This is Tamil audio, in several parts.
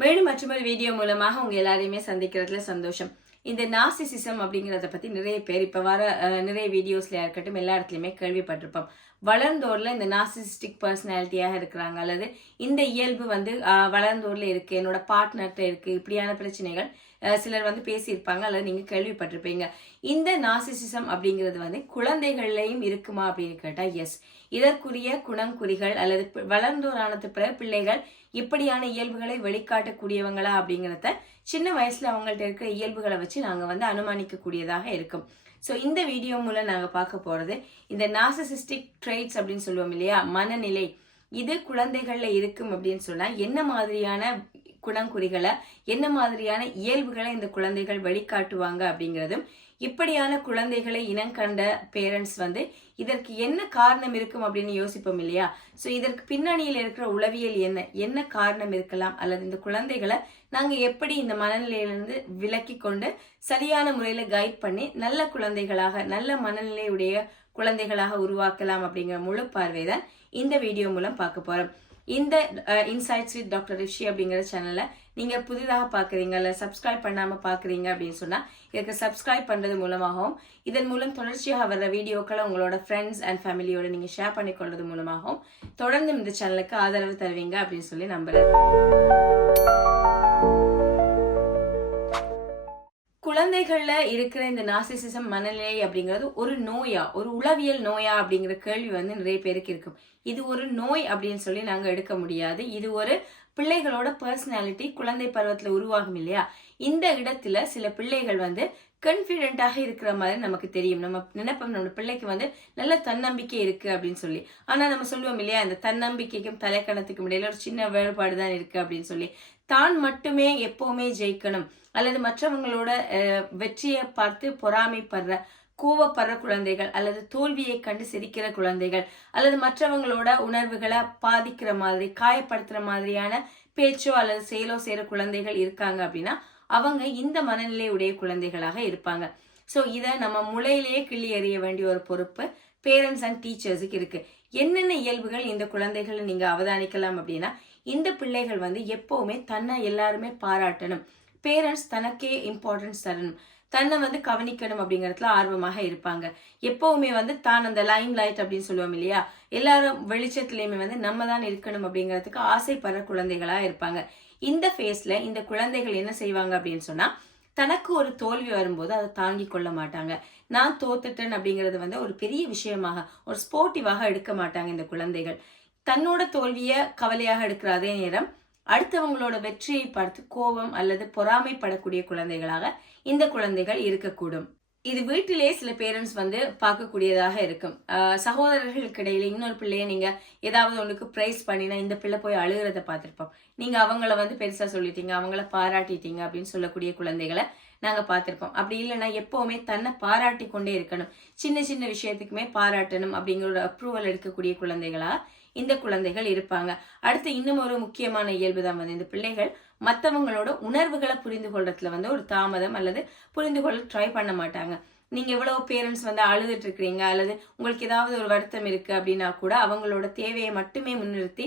மேலும் மற்றொரு வீடியோ மூலமாக உங்க எல்லாரையுமே சந்திக்கிறதுல சந்தோஷம். இந்த நார்சிசிசம் அப்படிங்கறத பத்தி நிறைய பேர் இப்ப வர நிறைய வீடியோஸ்ல இருக்கட்டும் எல்லா இடத்துலயுமே கேள்விப்பட்டிருப்போம். வளர்ந்தோர்ல இந்த நார்சிசிஸ்டிக் பர்சனாலிட்டியாக இருக்கிறாங்க, அல்லது இந்த இயல்பு வந்து வளர்ந்தோர்ல இருக்கு, என்னோட பார்ட்னர்கிட்ட இருக்கு, இப்படியான பிரச்சனைகள் சிலர் வந்து பேசியிருப்பாங்க, அல்லது நீங்க கேள்விப்பட்டிருப்பீங்க. இந்த நார்சிசிசம் அப்படிங்கிறது வந்து குழந்தைகள்லையும் இருக்குமா அப்படின்னு கேட்டா எஸ். இதற்குரிய குணங்குறிகள் அல்லது வளர்ந்தோரானது பிறகு பிள்ளைகள் இப்படியான இயல்புகளை வெளிக்காட்டக்கூடியவங்களா அப்படிங்கிறத சின்ன வயசுல அவங்கள்ட்ட இருக்கிற இயல்புகளை வச்சு நாங்க வந்து அனுமானிக்க கூடியதாக இருக்கும். ஸோ இந்த வீடியோ மூலம் நாங்க பார்க்க போறது இந்த நார்சிசிஸ்டிக் ட்ரெய்ட்ஸ் அப்படின்னு சொல்லுவோம் இல்லையா, மனநிலை, இது குழந்தைகள்ல இருக்கும் அப்படின்னு சொன்னா என்ன மாதிரியான குணங்குறிகளை, என்ன மாதிரியான இயல்புகளை இந்த குழந்தைகள் வெளிக்காட்டுவாங்க அப்படிங்கிறதும், இப்படியான குழந்தைகளை இனங்கண்ட பேரண்ட்ஸ் வந்து இதற்கு என்ன காரணம் இருக்கும் அப்படின்னு யோசிப்போம் இல்லையா. ஸோ இதற்கு பின்னணியில் இருக்கிற உளவியல் என்ன காரணம் இருக்கலாம், அல்லது இந்த குழந்தைகளை நாங்க எப்படி இந்த மனநிலையிலிருந்து விலக்கி கொண்டு சரியான முறையில கைட் பண்ணி நல்ல குழந்தைகளாக, நல்ல மனநிலையுடைய குழந்தைகளாக உருவாக்கலாம் அப்படிங்கிற முழு பார்வைதான் இந்த வீடியோ மூலம் பார்க்க போறோம். இந்த இன்சைட்ஸ் வித் டாக்டர் ரிஷி அப்படிங்கிற சேனலை நீங்க புதிதாக பாக்குறீங்க, இல்ல சப்ஸ்கிரைப் பண்ணாம பாக்குறீங்க அப்படின்னு சொன்னா இதுக்கு சப்ஸ்கிரைப் பண்றது மூலமாகவும், இதன் மூலம் தொடர்ச்சியாக வர்ற வீடியோக்களை உங்களோட ஃப்ரெண்ட்ஸ் அண்ட் ஃபேமிலியோட நீங்க ஷேர் பண்ணிக்கொள்றது மூலமாகவும் தொடர்ந்து இந்த சேனலுக்கு ஆதரவு தருவீங்க அப்படின்னு சொல்லி நம்புறேன். குழந்தைகள்ல இருக்கிற இந்த நார்சிசிசம் மனநிலை அப்படிங்கிறது ஒரு நோயா, ஒரு உளவியல் நோயா அப்படிங்கிற கேள்வி வந்து நிறைய பேருக்கு இருக்கும். இது ஒரு நோய் அப்படின்னு சொல்லி நாங்க எடுக்க முடியாது. இது ஒரு பிள்ளைகளோட பர்சனாலிட்டி குழந்தை பருவத்துல உருவாகும் இல்லையா. இந்த இடத்துல சில பிள்ளைகள் வந்து கான்பிடென்ட்டாக இருக்கிற மாதிரி நமக்கு தெரியும். நம்ம நினைப்போம் நம்ம பிள்ளைக்கு வந்து நல்ல தன்னம்பிக்கை இருக்கு அப்படின்னு சொல்லி. ஆனா நம்ம சொல்லுவோம் இல்லையா, இந்த தன்னம்பிக்கைக்கும் தலைக்கணத்துக்கும் இடையில ஒரு சின்ன வேறுபாடுதான் இருக்கு அப்படின்னு சொல்லி. தான் மட்டுமே எப்பவுமே ஜெயிக்கணும், அல்லது மற்றவங்களோட வெற்றியை பார்த்து பொறாமைப்படுற, கோவப்படுற குழந்தைகள், அல்லது தோல்வியை கண்டு சிரிக்கிற குழந்தைகள், அல்லது மற்றவங்களோட உணர்வுகளை பாதிக்கிற மாதிரி, காயப்படுத்துற மாதிரியான பேச்சோ அல்லது செயலோ செய்யற குழந்தைகள் இருக்காங்க அப்படின்னா அவங்க இந்த மனநிலையுடைய குழந்தைகளாக இருப்பாங்க. ஸோ இதை நம்ம முளையிலேயே கிள்ளி எறிய வேண்டிய ஒரு பொறுப்பு பேரண்ட்ஸ் அண்ட் டீச்சர்ஸுக்கு இருக்கு. என்னென்ன இயல்புகள் இந்த குழந்தைகளை நீங்க அவதானிக்கலாம் அப்படின்னா, இந்த பிள்ளைகள் வந்து எப்பவுமே தன்னை எல்லாருமே பாராட்டணும், பேரண்ட்ஸ் தனக்கே இம்பார்ட்டன்ஸ் தரணும், தன்னை வந்து கவனிக்கணும் அப்படிங்கறதுல ஆர்வமாக இருப்பாங்க. எப்பவுமே வந்து தான் அந்த லைம் லைட் அப்படின்னு சொல்லுவோம் இல்லையா, எல்லாரும் வெளிச்சத்திலயுமே வந்து நம்ம தான் இருக்கணும் அப்படிங்கிறதுக்கு ஆசைப்படுற குழந்தைகளா இருப்பாங்க. இந்த ஃபேஸ்ல இந்த குழந்தைகள் என்ன செய்வாங்க அப்படின்னு சொன்னா, தனக்கு ஒரு தோல்வி வரும்போது அதை தாங்கி கொள்ள மாட்டாங்க. நான் தோத்துட்டேன் அப்படிங்கறது வந்து ஒரு பெரிய விஷயமாக, ஒரு ஸ்போர்ட்டிவாக எடுக்க மாட்டாங்க இந்த குழந்தைகள். தன்னோட தோல்விய கவலையாக எடுக்கிற அதே நேரம் அடுத்தவங்களோட வெற்றியை பார்த்து கோபம் அல்லது பொறாமைப்படக்கூடிய குழந்தைகளாக இந்த குழந்தைகள் இருக்கக்கூடும். இது வீட்டிலே சில பேரண்ட்ஸ் வந்து பார்க்கக்கூடியதாக இருக்கும். சகோதரர்களுக்கு இடையில இன்னொரு பிள்ளைய நீங்க ஏதாவது ஒன்றுக்கு பிரைஸ் பண்ணினா இந்த பிள்ளை போய் அழுகிறத பார்த்திருப்போம். நீங்க அவங்கள வந்து பெருசா சொல்லிட்டீங்க, அவங்கள பாராட்டிட்டீங்க அப்படின்னு சொல்லக்கூடிய குழந்தைகளை நாங்க பார்த்திருப்போம். அப்படி இல்லைன்னா எப்பவுமே தன்னை பாராட்டி கொண்டே இருக்கணும், சின்ன சின்ன விஷயத்துக்குமே பாராட்டணும் அப்படிங்கிற ஒரு அப்ரூவல் எடுக்கக்கூடிய குழந்தைகளா இந்த குழந்தைகள் இருப்பாங்க. அடுத்து இன்னும் ஒரு முக்கியமான இயல்பு தான் வந்து இந்த பிள்ளைகள் மற்றவங்களோட உணர்வுகளை புரிந்து கொள்றதுல வந்து ஒரு தாமதம் அல்லது புரிந்து கொள்ள ட்ரை பண்ண மாட்டாங்க. நீங்க எவ்வளவு பேரண்ட்ஸ் வந்து அழுதுட்டு இருக்கிறீங்க, அல்லது உங்களுக்கு ஏதாவது ஒரு வருத்தம் இருக்கு அப்படின்னா கூட அவங்களோட தேவையை மட்டுமே முன்னிறுத்தி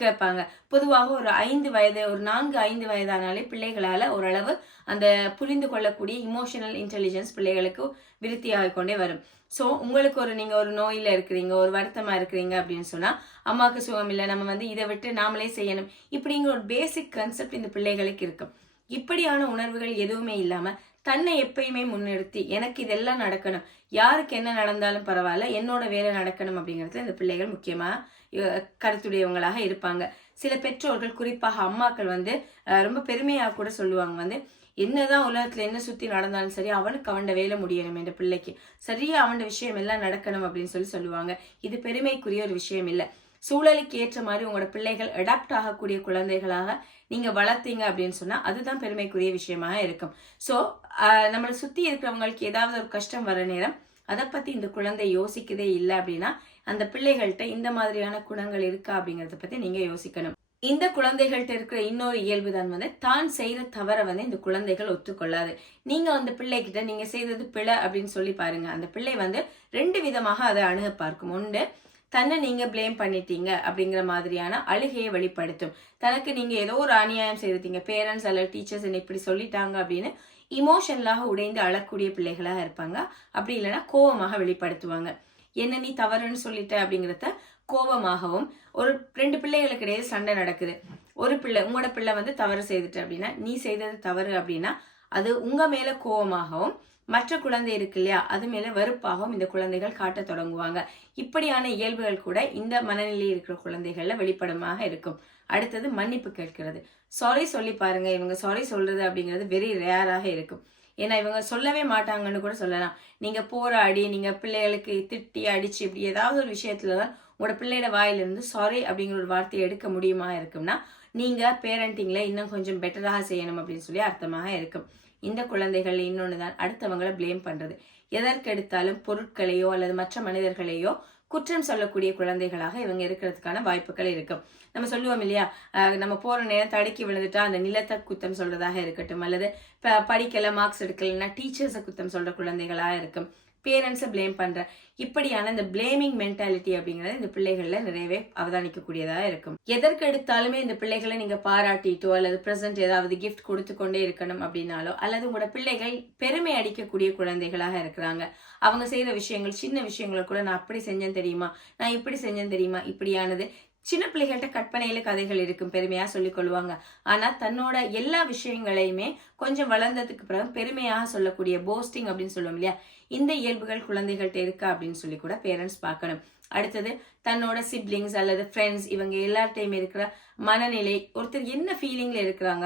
கேட்பாங்க. பொதுவாக ஒரு 5 வயது, ஒரு 4-5 வயதானாலே பிள்ளைகளால ஓரளவு அந்த புரிந்து கொள்ளக்கூடிய இமோஷனல் இன்டெலிஜென்ஸ் பிள்ளைகளுக்கு விருத்தியாக கொண்டே வரும். ஸோ உங்களுக்கு நீங்க ஒரு நோயில இருக்கிறீங்க, ஒரு வருத்தமா இருக்கிறீங்க அப்படின்னு சொன்னா, அம்மாவுக்கு சுகம் இல்லை, நம்ம வந்து இதை விட்டு நாமளே செய்யணும், இப்படிங்கிற ஒரு பேசிக் கான்செப்ட் இந்த பிள்ளைகளுக்கு இருக்கும். இப்படியான உணர்வுகள் எதுவுமே இல்லாம தன்னை எப்பயுமே முன்னிறுத்தி எனக்கு இதெல்லாம் நடக்கணும், யாருக்கு என்ன நடந்தாலும் பரவாயில்ல, என்னோட வேலை நடக்கணும் அப்படிங்கிறதுல இந்த பிள்ளைகள் முக்கியமா கருத்துடையவங்களாக இருப்பாங்க. சில பெற்றோர்கள், குறிப்பாக அம்மாக்கள் வந்து ரொம்ப பெருமையா கூட சொல்லுவாங்க வந்து, என்னதான் உலகத்துல என்ன சுத்தி நடந்தாலும் சரி அவனுக்கு அவன் வேலை முடியணும், என்ற பிள்ளைக்கு சரியா அவன் விஷயம் எல்லாம் நடக்கணும் அப்படின்னு சொல்லுவாங்க. இது பெருமைக்குரிய ஒரு விஷயம் இல்லை. சூழலுக்கு ஏற்ற மாதிரி உங்களோட பிள்ளைகள் அடாப்ட் ஆகக்கூடிய குழந்தைகளாக நீங்க வளர்த்தீங்க அப்படின்னு சொன்னா அதுதான் பெருமைக்குரிய விஷயமாக இருக்கும். ஸோ நம்மளை சுத்தி இருக்கிறவங்களுக்கு ஏதாவது ஒரு கஷ்டம் வர நேரம் அதை பத்தி இந்த குழந்தை யோசிக்கதே இல்லை அப்படின்னா அந்த பிள்ளைகள்கிட்ட இந்த மாதிரியான குணங்கள் இருக்கா அப்படிங்கறத பத்தி நீங்க யோசிக்கணும். இந்த குழந்தைகள்கிட்ட இருக்கிற இன்னொரு இயல்பு தான் வந்து தான் செய்யற தவற வந்து இந்த குழந்தைகள் ஒத்துக்கொள்ளாது. நீங்க அந்த பிள்ளைகிட்ட நீங்க செய்தது பிழை அப்படின்னு சொல்லி பாருங்க, அந்த பிள்ளை வந்து 2 விதமாக அதை அணுக பார்க்கும். ஒன்று, தன்னை நீங்க பிளேம் பண்ணிட்டீங்க அப்படிங்கிற மாதிரியான அழுகையை வெளிப்படுத்தும். தனக்கு நீங்க ஏதோ ஒரு அநியாயம் செய்திருந்தீங்க, பேரண்ட்ஸ் அல்லது டீச்சர்ஸ் என்ன இப்படி சொல்லிட்டாங்க அப்படின்னு இமோஷனலாக உடைந்து அழக்கூடிய பிள்ளைகளாக இருப்பாங்க. அப்படி இல்லைன்னா கோபமாக வெளிப்படுத்துவாங்க. என்ன நீ தவறுன்னு சொல்லிட்ட அப்படிங்கிறத கோபமாகவும், ஒரு 2 பிள்ளைகளுக்கு இடையே சண்டை நடக்குது, ஒரு பிள்ளை உங்களோட பிள்ளை வந்து தவறு செய்துட்டு அப்படின்னா, நீ செய்தது தவறு அப்படின்னா அது உங்க மேல கோபமாகவும், மற்ற குழந்தை இருக்கு இல்லையா அது மேல வெறுப்பாகவும் இந்த குழந்தைகள் காட்ட தொடங்குவாங்க. இப்படியான இயல்புகள் கூட இந்த மனநிலை இருக்கிற குழந்தைகள்ல வெளிப்படமாக இருக்கும். அடுத்தது மன்னிப்பு கேட்கிறது. சாரி சொல்லி பாருங்க. இவங்க சாரி சொல்றது அப்படிங்கிறது வெரி ரேராக இருக்கும். ஏன்னா இவங்க சொல்லவே மாட்டாங்கன்னு கூட சொல்லலாம். நீங்க போராடி, நீங்க பிள்ளைகளுக்கு திட்டி அடிச்சு இப்படி ஏதாவது ஒரு விஷயத்துலதான் உங்களோட பிள்ளையோட வாயிலிருந்து சாரி அப்படிங்கிற ஒரு வார்த்தையை எடுக்க முடியுமா இருக்கும்னா, நீங்க பேரண்டிங்ல இன்னும் கொஞ்சம் பெட்டராக செய்யணும் அப்படின்னு சொல்லி அர்த்தமாக இருக்கும். இந்த குழந்தைகள் இன்னொன்னுதான் அடுத்தவங்களை பிளேம் பண்றது. எதற்கெடுத்தாலும் பொருட்களையோ அல்லது மற்ற மனிதர்களையோ குற்றம் சொல்லக்கூடிய குழந்தைகளாக இவங்க இருக்கிறதுக்கான வாய்ப்புகள் இருக்கும். நம்ம சொல்லுவோம் இல்லையா, நம்ம போற நேரம் தடுக்கி விழுந்துட்டா அந்த நிலத்தை குத்தம் சொல்றதாக இருக்கட்டும், அல்லது படிக்கல மார்க்ஸ் எடுக்கலன்னா டீச்சர்ஸை குத்தம் சொல்ற குழந்தைகளாக இருக்கும், பேரண்ட்ஸை பிளேம் பண்ற இப்படியான இந்த பிளேமிங் மென்டாலிட்டி அப்படிங்கறது இந்த பிள்ளைகள்ல நிறையவே அவதானிக்கக்கூடியதாக இருக்கும். எதற்கு எடுத்தாலுமே இந்த பிள்ளைகளை நீங்க பாராட்டிட்டோ அல்லது பிரசன்ட் ஏதாவது கிஃப்ட் கொடுத்து கொண்டே இருக்கணும் அப்படின்னாலோ, அல்லது உங்களோட பிள்ளைகள் பெருமை அடிக்கக்கூடிய குழந்தைகளாக இருக்கிறாங்க, அவங்க செய்யற விஷயங்கள் சின்ன விஷயங்களை கூட நான் அப்படி செஞ்சேன் தெரியுமா, நான் இப்படி செஞ்சேன் தெரியுமா, இப்படியானது சின்ன பிள்ளைகள்கிட்ட கற்பனையில கதைகள் இருக்கும், பெருமையா சொல்லிக் கொள்வாங்க. ஆனா தன்னோட எல்லா விஷயங்களையுமே கொஞ்சம் வளர்ந்ததுக்கு பிறகு பெருமையாக சொல்லக்கூடிய போஸ்டிங் அப்படின்னு சொல்லுவோம் இல்லையா, இந்த இயல்புகள் குழந்தைகள்கிட்ட இருக்கா அப்படின்னு சொல்லி கூட பேரண்ட்ஸ் பார்க்கணும். அடுத்தது தன்னோட சிப்ளிங்ஸ் அல்லது ஃப்ரெண்ட்ஸ் இவங்க எல்லார்ட்டையுமே இருக்கிற மனநிலை, ஒருத்தர் என்ன ஃபீலிங்ல இருக்கிறாங்க,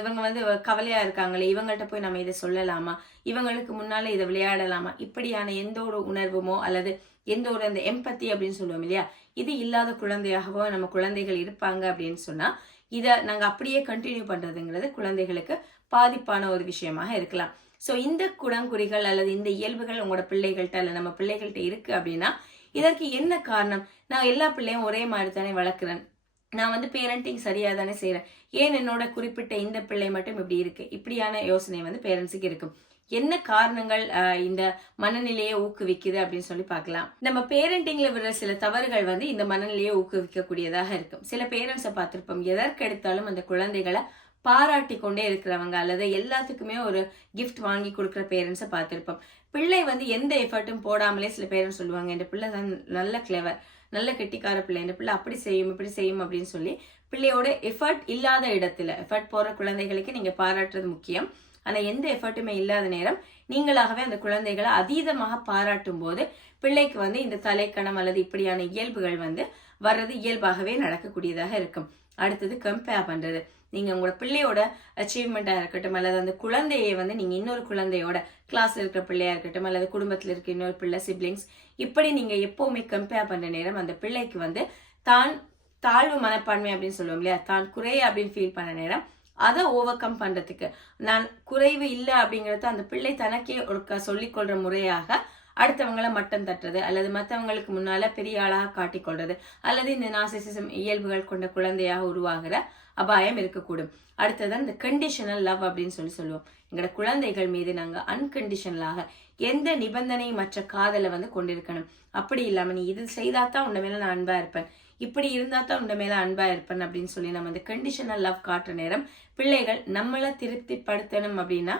இவங்க வந்து கவலையா இருக்காங்களே, இவங்கள்ட்ட போய் நம்ம இதை சொல்லலாமா, இவங்களுக்கு முன்னால இதை விளையாடலாமா, இப்படியான எந்த ஒரு உணர்வுமோ அல்லது எந்த ஒரு அந்த எம்பத்தி அப்படின்னு சொல்லுவோம் இல்லையா, இது இல்லாத குழந்தையாகவோ நம்ம குழந்தைகள் இருப்பாங்க அப்படின்னு சொன்னா இதை நாங்க அப்படியே கண்டினியூ பண்றதுங்கிறது குழந்தைகளுக்கு பாதிப்பான ஒரு விஷயமாக இருக்கலாம். சோ இந்த குணங்குறிகள் அல்லது இந்த இயல்புகள் உங்களோட பிள்ளைகள்கிட்ட அல்ல நம்ம பிள்ளைகள்கிட்ட இருக்கு அப்படின்னா இதற்கு என்ன காரணம்? நான் எல்லா பிள்ளையும் ஒரே மாதிரி தானே வளர்க்குறேன், நான் வந்து பேரண்டிங் சரியா தானே செய்யறேன், ஏன் என்னோட குறிப்பிட்ட இந்த பிள்ளை மட்டும் இப்படி இருக்கு, இப்படியான யோசனை வந்து பேரண்ட்ஸுக்கு இருக்கும். என்ன காரணங்கள் இந்த மனநிலையை ஊக்குவிக்குது அப்படின்னு சொல்லி பார்க்கலாம். நம்ம பேரண்டிங்ல விடுற சில தவறுகள் வந்து இந்த மனநிலையை ஊக்குவிக்கக்கூடியதாக இருக்கும். சில பேரண்ட்ஸை பார்த்திருப்போம், எதற்கு எடுத்தாலும் அந்த குழந்தைகளை பாராட்டி கொண்டே இருக்கிறவங்க அல்லது எல்லாத்துக்குமே ஒரு கிஃப்ட் வாங்கி கொடுக்குற பேரண்ட்ஸை பார்த்திருப்போம். பிள்ளை வந்து எந்த எஃபர்ட்டும் போடாமலே சில பேரண்ட்ஸ் சொல்லுவாங்க, என் பிள்ளை தான் நல்ல கிளவர், நல்ல கெட்டிக்கார பிள்ளை, என் பிள்ளை அப்படி செய்யும் இப்படி செய்யும் அப்படின்னு சொல்லி பிள்ளையோட எஃபர்ட் இல்லாத இடத்துல, எஃபர்ட் போற குழந்தைகளுக்கு நீங்க பாராட்டுறது முக்கியம். ஆனா எந்த எஃபர்ட்டுமே இல்லாத நேரம் நீங்களாகவே அந்த குழந்தைகளை அதீதமாக பாராட்டும் போது பிள்ளைக்கு வந்து இந்த தலைக்கணம் அல்லது இப்படியான இயல்புகள் வந்து வர்றது இயல்பாகவே நடக்கக்கூடியதாக இருக்கும். அடுத்தது கம்பேர் பண்றது. நீங்க உங்களோட பிள்ளையோட அச்சீவ்மெண்டா இருக்கட்டும் அல்லது அந்த குழந்தையை வந்து நீங்க இன்னொரு குழந்தையோட கிளாஸ்ல இருக்கிற பிள்ளையா இருக்கட்டும் அல்லது குடும்பத்துல இருக்க இன்னொரு பிள்ளை சிப்ளிங்ஸ் இப்படி நீங்க எப்பவுமே கம்பேர் பண்ற நேரம் அந்த பிள்ளைக்கு வந்து தான் தாழ்வு மனப்பான்மை அப்படின்னு சொல்லுவோம் இல்லையா, தான் குறைய அப்படின்னு ஃபீல் பண்ண நேரம் அதை ஓவர் கம் பண்றதுக்கு நான் குறைவு இல்லை அப்படிங்கறத அந்த பிள்ளை தனக்கே ஒரு சொல்லிக் கொள்ற முறையாக அடுத்தவங்களை மட்டம் தட்டுறது அல்லது மற்றவங்களுக்கு முன்னால பெரிய ஆளாக காட்டிக்கொள்றது அல்லது இந்த நார்சிசிசம் இயல்புகள் கொண்ட குழந்தையாக உருவாகிற அபாயம் இருக்கக்கூடும். அடுத்தது இந்த கண்டிஷனல் லவ் அப்படின்னு சொல்லுவோம். எங்களோட குழந்தைகள் மீது நாங்க அன்கண்டிஷனலாக எந்த நிபந்தனையும் மற்ற காதலை வந்து கொண்டிருக்கணும். அப்படி இல்லாம நீ இது செய்தாதான் உன்ன மேல நான் அன்பா இருப்பேன், இப்படி இருந்தா தான் உண்ட மேல அன்பா இருப்பேன் அப்படின்னு சொல்லி நம்ம இந்த கண்டிஷனல் லவ் காட்டுற நேரம் பிள்ளைகள் நம்மளை திருப்திப்படுத்தணும் அப்படின்னா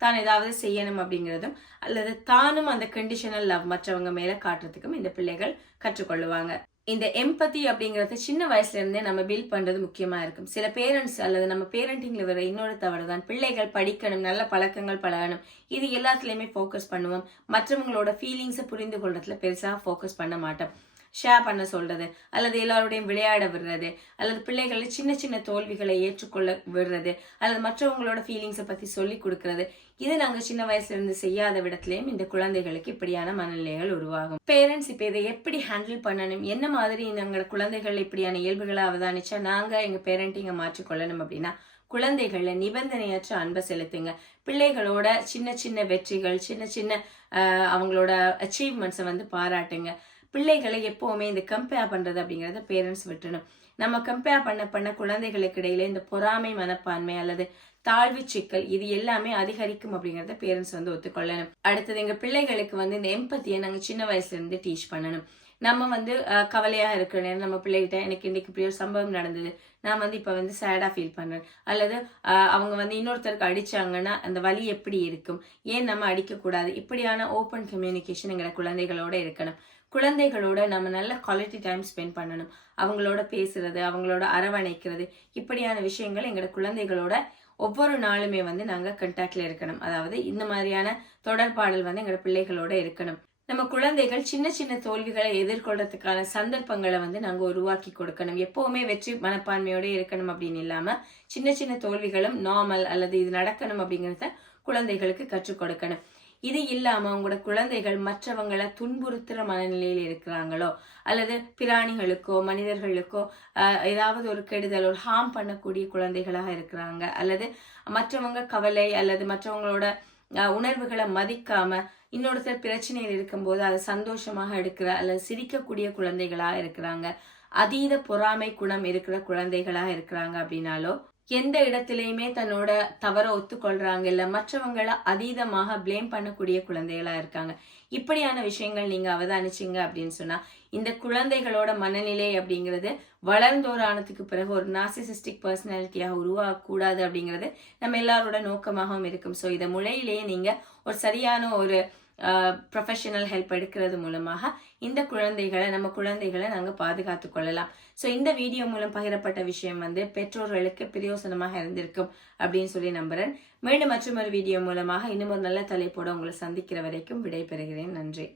தான் ஏதாவது செய்யணும் அப்படிங்கிறதும் அல்லது தானும் அந்த கண்டிஷனல் லவ் மற்றவங்க மேல காட்டுறதுக்கும் இந்த பிள்ளைகள் கற்றுக்கொள்ளுவாங்க. இந்த எம்பத்தி அப்படிங்கறது சின்ன வயசுல இருந்தே நம்ம பில்ட் பண்றது முக்கியமா இருக்கும். சில பேரண்ட்ஸ் அல்லது நம்ம பேரண்டிங்ல வர இன்னொரு தவறுதான் பிள்ளைகள் படிக்கணும், நல்ல பழக்கங்கள் பழகணும், இது எல்லாத்துலயுமே ஃபோக்கஸ் பண்ணுவோம். மற்றவங்களோட ஃபீலிங்ஸை புரிந்து கொள்றதுல பெருசா ஃபோக்கஸ் பண்ண மாட்டோம். ஷேர் பண்ண சொல்றது அல்லது எல்லாரோடையும் விளையாட விடுறது அல்லது பிள்ளைகளை சின்ன சின்ன தோல்விகளை ஏற்றுக்கொள்ள விடுறது அல்லது மற்றவங்களோட ஃபீலிங்ஸை பத்தி சொல்லி கொடுக்கறது, இது நாங்க சின்ன வயசுல இருந்து செய்யாத விடத்திலயும் இந்த குழந்தைகளுக்கு இப்படியான மனநிலைகள் உருவாகும். பேரண்ட்ஸ் இப்ப இதை எப்படி ஹேண்டில் பண்ணணும், என்ன மாதிரி எங்களோட குழந்தைகள் இப்படியான இயல்புகளை அவதானிச்சா நாங்க எங்க பேரண்டிங்கை மாற்றிக்கொள்ளணும் அப்படின்னா குழந்தைகள்ல நிபந்தனையற்ற அன்பை செலுத்துங்க. பிள்ளைகளோட சின்ன சின்ன வெற்றிகள் சின்ன சின்ன அவங்களோட அச்சீவ்மெண்ட்ஸை வந்து பாராட்டுங்க. பிள்ளைகளை எப்பவுமே இந்த கம்பேர் பண்றது அப்படிங்கறத பேரண்ட்ஸ் விட்டுணும். நம்ம கம்பேர் பண்ண குழந்தைகளுக்கு இடையில இந்த பொறாமை மனப்பான்மை அல்லது தாழ்வு சிக்கல் இது எல்லாமே அதிகரிக்கும் அப்படிங்கறத பேரண்ட்ஸ் வந்து ஒத்துக்கொள்ளணும். அடுத்தது எங்க பிள்ளைகளுக்கு வந்து இந்த எம்பத்தியை நாங்க சின்ன வயசுல இருந்து டீச் பண்ணணும். நம்ம வந்து கவலையா இருக்கிற நேரம் நம்ம பிள்ளைகிட்ட எனக்கு இன்னைக்கு இப்படி ஒரு சம்பவம் நடந்தது, நான் வந்து இப்ப வந்து சேடா ஃபீல் பண்றேன், அல்லது அவங்க வந்து இன்னொருத்தருக்கு அடிச்சாங்கன்னா அந்த வலி எப்படி இருக்கும், ஏன் நம்ம அடிக்கக்கூடாது, இப்படியான ஓப்பன் கம்யூனிகேஷன் எங்களை குழந்தைகளோட இருக்கணும். குழந்தைகளோட நம்ம நல்ல குவாலிட்டி டைம் ஸ்பெண்ட் பண்ணணும். அவங்களோட பேசுறது, அவங்களோட அரவணைக்கிறது, இப்படியான விஷயங்கள் எங்களோட குழந்தைகளோட ஒவ்வொரு நாளுமே வந்து நாங்க கண்டாக்ட்ல இருக்கணும். அதாவது இந்த மாதிரியான தொடர்பாடல் வந்து எங்களோட பிள்ளைகளோட இருக்கணும். நம்ம குழந்தைகள் சின்ன சின்ன தோல்விகளை எதிர்கொள்றதுக்கான சந்தர்ப்பங்களை வந்து நாங்க உருவாக்கி கொடுக்கணும். எப்பவுமே வெற்றி மனப்பான்மையோட இருக்கணும் அப்படின்னு இல்லாம சின்ன சின்ன தோல்விகளும் நார்மல், அல்லது இது நடக்கணும் அப்படிங்கறத குழந்தைகளுக்கு கற்றுக் கொடுக்கணும். இது இல்லாம உங்களோட குழந்தைகள் மற்றவங்களை துன்புறுத்துற மனநிலையில் இருக்கிறாங்களோ, அல்லது பிராணிகளுக்கோ மனிதர்களுக்கோ ஏதாவது ஒரு கெடுதல், ஒரு ஹார்ம் பண்ணக்கூடிய குழந்தைகளாக இருக்கிறாங்க, அல்லது மற்றவங்க கவலை அல்லது மற்றவங்களோட உணர்வுகளை மதிக்காம இன்னொருத்தர் பிரச்சனையில் இருக்கும்போது அதை சந்தோஷமாக எடுக்கிற அல்லது சிரிக்கக்கூடிய குழந்தைகளா இருக்கிறாங்க, அதீத பொறாமை குணம் இருக்கிற குழந்தைகளா இருக்கிறாங்க அப்படின்னாலோ, எந்த இடத்திலையுமே தன்னோட தவற ஒத்துக்கொள்றாங்க, இல்ல மற்றவங்கள அதீதமாக பிளேம் பண்ணக்கூடிய குழந்தைகளா இருக்காங்க. இப்படியான விஷயங்கள் நீங்க அவதானிச்சீங்க அப்படின்னு சொன்னா, இந்த குழந்தைகளோட மனநிலை அப்படிங்கிறது வளர்ந்தோரானதுக்கு பிறகு ஒரு நார்சிசிஸ்டிக் பர்சனாலிட்டியாக உருவாக கூடாது அப்படிங்கிறது நம்ம எல்லாரோட நோக்கமாகவும் இருக்கும். ஸோ இதை முளையிலேயே நீங்க ஒரு சரியான ஒரு ப்ரொஃபஷனல் ஹெல்ப் எடுக்கிறது மூலமாக இந்த நம்ம குழந்தைகளை நாங்க பாதுகாத்து கொள்ளலாம். ஸோ இந்த வீடியோ மூலம் பகிரப்பட்ட விஷயம் வந்து பெற்றோர்களுக்கு பிரயோசனமாக இருந்திருக்கும் அப்படின்னு சொல்லி நம்புறேன். மீண்டும் மற்றொரு வீடியோ மூலமாக இன்னும் ஒரு நல்ல தலைப்போட உங்களை சந்திக்கிற வரைக்கும் விடைபெறுகிறேன். நன்றி.